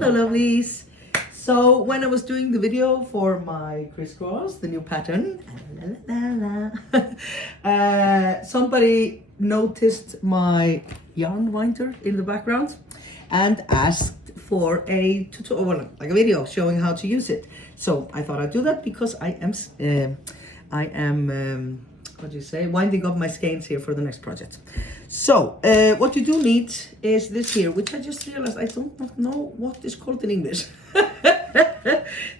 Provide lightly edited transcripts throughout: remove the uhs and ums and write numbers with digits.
Lovelies. So when I was doing the video for my crisscross, the new pattern, somebody noticed my yarn winder in the background and asked for a tutorial, well, like a video showing how to use it. So I thought I'd do that because I am what do you say, winding up my skeins here for the next project. So what you do need is this here, which I just realized I don't know what is called in English.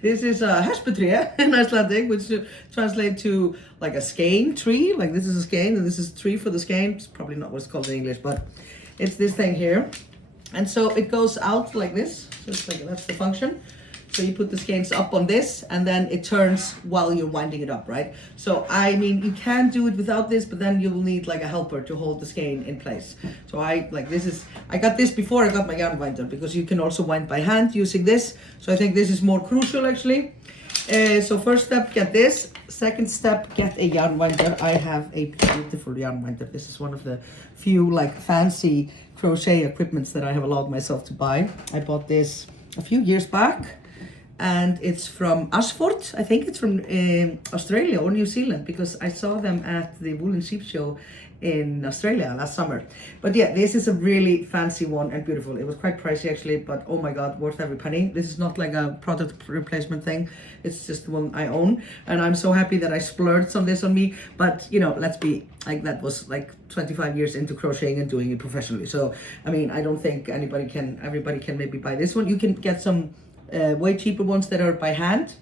This is a hespetrea in Icelandic, which translates to like a skein tree. Like this is a skein and this is tree for the skein. It's probably not what it's called in English, but it's this thing here. And so it goes out like this. So it's like, that's the function. So you put the skeins up on this and then it turns while you're winding it up, right? So I mean, you can do it without this, but then you will need like a helper to hold the skein in place. So I got this before I got my yarn winder, because you can also wind by hand using this. So I think this is more crucial actually. So first step, get this. Second step, get a yarn winder. I have a beautiful yarn winder. This is one of the few like fancy crochet equipments that I have allowed myself to buy. I bought this a few years back. And it's from Ashford. I think it's from Australia or New Zealand, because I saw them at the Wool and Sheep show in Australia last summer. But yeah, this is a really fancy one and beautiful. It was quite pricey actually, but oh my god, worth every penny. This is not like a product replacement thing. It's just the one I own. And I'm so happy that I splurged on this on me. But you know, let's be like, that was like 25 years into crocheting and doing it professionally. So, I mean, I don't think everybody can maybe buy this one. You can get some way cheaper ones that are by hand,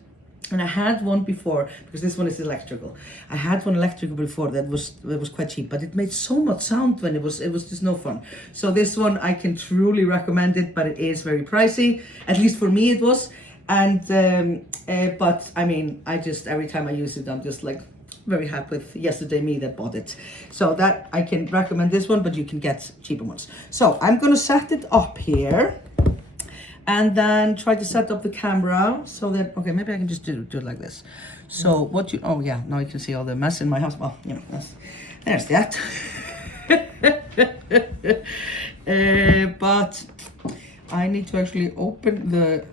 and I had one before, because this one is electrical. I had one electrical before that was quite cheap, but it made so much sound when it was just no fun. So this one I can truly recommend it, but it is very pricey. At least for me it was. And but I mean, I just, every time I use it, I'm just like very happy with yesterday me that bought it. So that I can recommend this one, but you can get cheaper ones. So I'm gonna set it up here. And then try to set up the camera so that, okay, maybe I can just do it like this. So what you, oh yeah, now you can see all the mess in my house. Well, you know, there's that. But I need to actually open the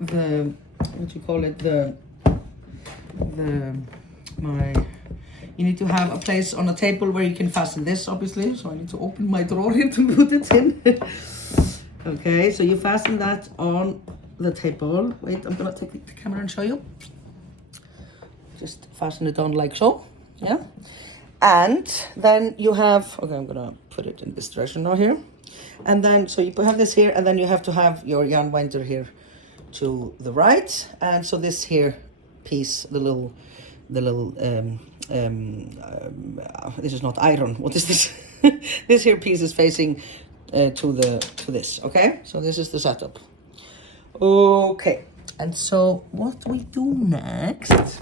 what you call it, you need to have a place on a table where you can fasten this, obviously. So I need to open my drawer here to put it in. Okay, so you fasten that on the table. Wait, I'm gonna take the camera and show you. Just fasten it on like so, yeah. And then you have, okay, I'm gonna put it in this direction now here. And then, so you have this here, and then you have to have your yarn winder here to the right. And so this here piece, the little, this is not iron, what is this? This here piece is facing to this, okay? So this is the setup. Okay, and so what we do next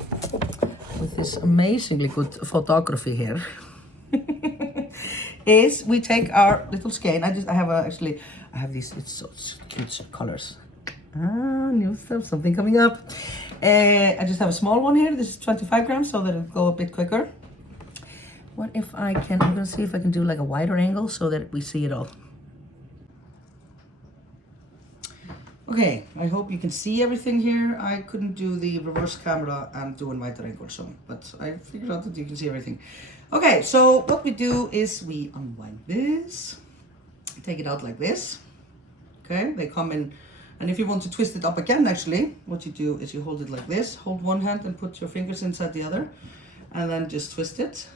with this amazingly good photography here is we take our little skein. I have these, it's so cute colors. New stuff, something coming up. I just have a small one here. This is 25 grams, so that it'll go a bit quicker. What if I'm gonna see if I can do like a wider angle so that we see it all. Okay, I hope you can see everything here. I couldn't do the reverse camera and do a wider angle, so, but I figured out that you can see everything. Okay, so what we do is we unwind this, take it out like this. Okay, they come in, and if you want to twist it up again, actually, what you do is you hold it like this, hold one hand and put your fingers inside the other, and then just twist it.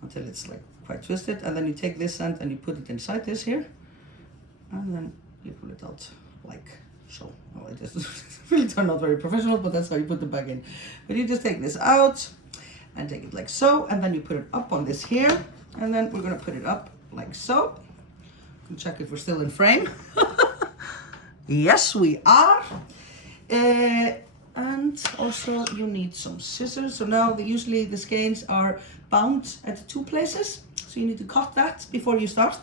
Until it's like quite twisted, and then you take this end and you put it inside this here, and then you pull it out like so. Oh, it just really turned out very professional, but that's how you put it back in. But you just take this out and take it like so, and then you put it up on this here, and then we're gonna put it up like so. And check if we're still in frame. Yes, we are. And also you need some scissors. So now usually the skeins are bound at 2 places. So you need to cut that before you start.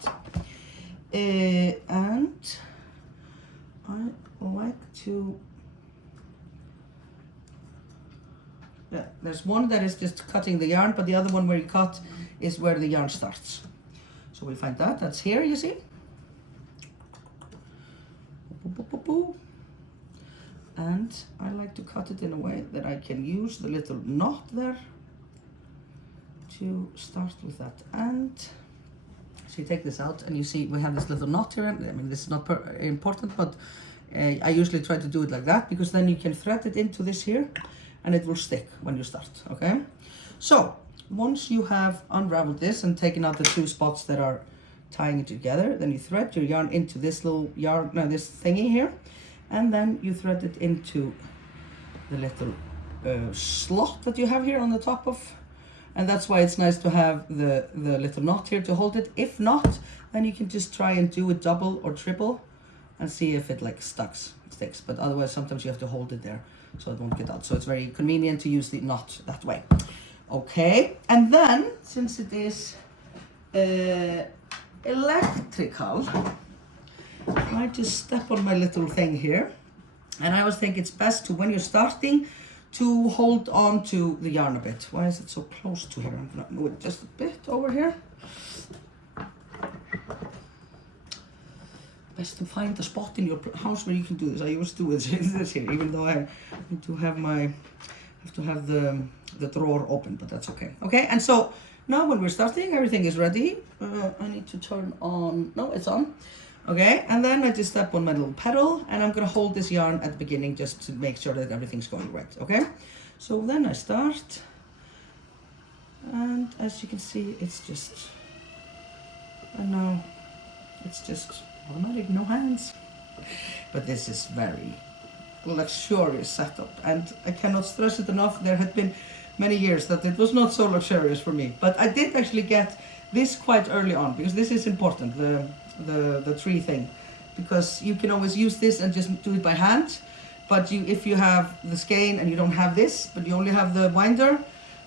And I like to, yeah, there's one that is just cutting the yarn, but the other one where you cut is where the yarn starts. So we'll find that, that's here, you see. And I like to cut it in a way that I can use the little knot there to start with that end. So you take this out and you see we have this little knot here. I mean, this is not important, but I usually try to do it like that because then you can thread it into this here and it will stick when you start, okay? So once you have unraveled this and taken out the 2 spots that are tying it together, then you thread your yarn into this little yarn, no, this thingy here, and then you thread it into the little slot that you have here on the top of, and that's why it's nice to have the little knot here to hold it. If not, then you can just try and do it double or triple and see if it like sticks, but otherwise sometimes you have to hold it there so it won't get out. So it's very convenient to use the knot that way. Okay, and then since it is electrical, I just step on my little thing here, and I always think it's best to, when you're starting, to hold on to the yarn a bit. Why is it so close to here? I'm gonna move it just a bit over here. Best to find a spot in your house where you can do this. I always do this here, even though I need to have the drawer open, but that's okay. Okay, and so now when we're starting, everything is ready. I need to turn on, no, it's on. Okay, and then I just step on my little pedal and I'm gonna hold this yarn at the beginning just to make sure that everything's going right, okay? So then I start, and as you can see, it's just, and now it's just automatic, no hands. But this is very luxurious setup, and I cannot stress it enough. There had been many years that it was not so luxurious for me, but I did actually get this quite early on because this is important, the tree thing, because you can always use this and just do it by hand, but if you have the skein and you don't have this, but you only have the winder,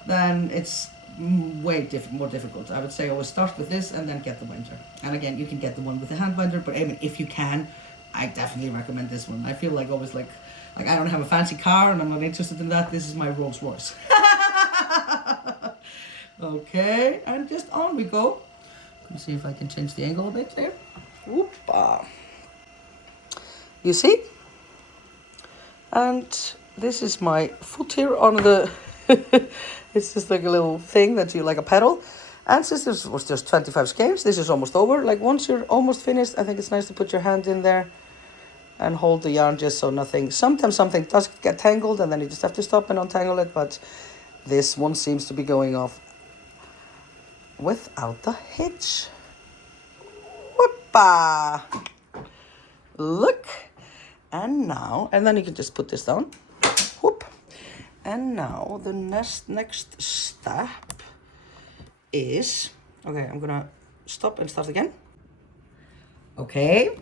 then it's way more difficult. I would say always start with this and then get the winder. And again, you can get the one with the hand winder, but I mean, if you can, I definitely recommend this one. I feel like always like I don't have a fancy car and I'm not interested in that. This is my Rolls Royce. Okay, and just on we go. Let me see if I can change the angle a bit there. Whoop-a. You see? And this is my foot here on the, it's just like a little thing that you, like a pedal. And since this was just 25 skeins, this is almost over. Like once you're almost finished, I think it's nice to put your hand in there and hold the yarn just so nothing, sometimes something does get tangled and then you just have to stop and untangle it, but this one seems to be going off without the hitch. Whoopa! Look! And now, and then you can just put this down. Whoop! And now the next step is, okay, I'm gonna stop and start again. Okay,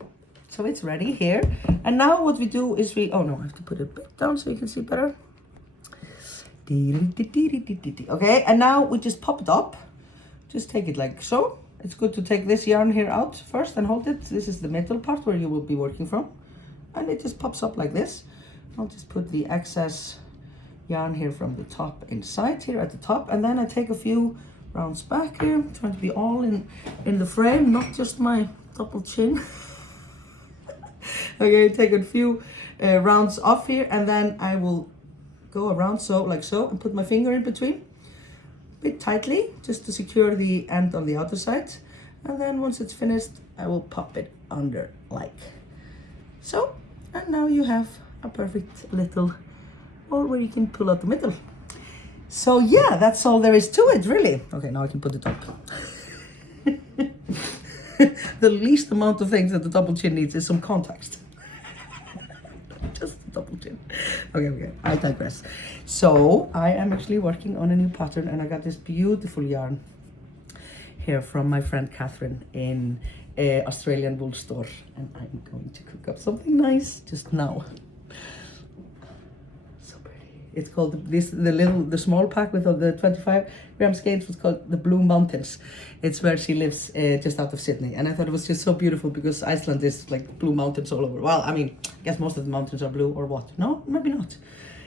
so it's ready here. And now what we do is oh no, I have to put it a bit down so you can see better. Okay, and now we just pop it up. Just take it like so. It's good to take this yarn here out first and hold it. This is the middle part where you will be working from. And it just pops up like this. I'll just put the excess yarn here from the top inside here at the top. And then I take a few rounds back here, trying to be all in the frame, not just my double chin. Okay, take a few rounds off here, and then I will go around so, like so, and put my finger in between, a bit tightly, just to secure the end on the outer side. And then once it's finished, I will pop it under like so. And now you have a perfect little hole where you can pull out the middle. So yeah, that's all there is to it, really. Okay, now I can put it up. The least amount of things that the double chin needs is some context. Just the double chin. Okay, I digress. So I am actually working on a new pattern, and I got this beautiful yarn here from my friend Catherine in Australian wool store, and I'm going to cook up something nice just now. So pretty. It's called the small pack with all the 25-gram skeins was called the Blue Mountains. It's where she lives, just out of Sydney, and I thought it was just so beautiful because Iceland is like blue mountains all over. Well, I mean, I guess most of the mountains are blue, or what? No, maybe not.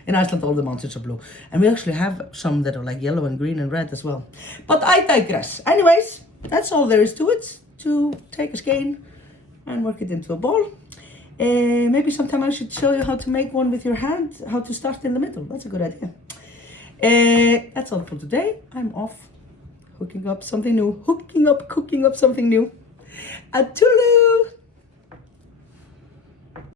In Iceland, all the mountains are blue, and we actually have some that are like yellow and green and red as well. But I digress. Anyways, that's all there is to it. To take a skein and work it into a ball. Maybe sometime I should show you how to make one with your hand, how to start in the middle. That's a good idea. That's all for today. I'm off cooking up something new. A toodaloo!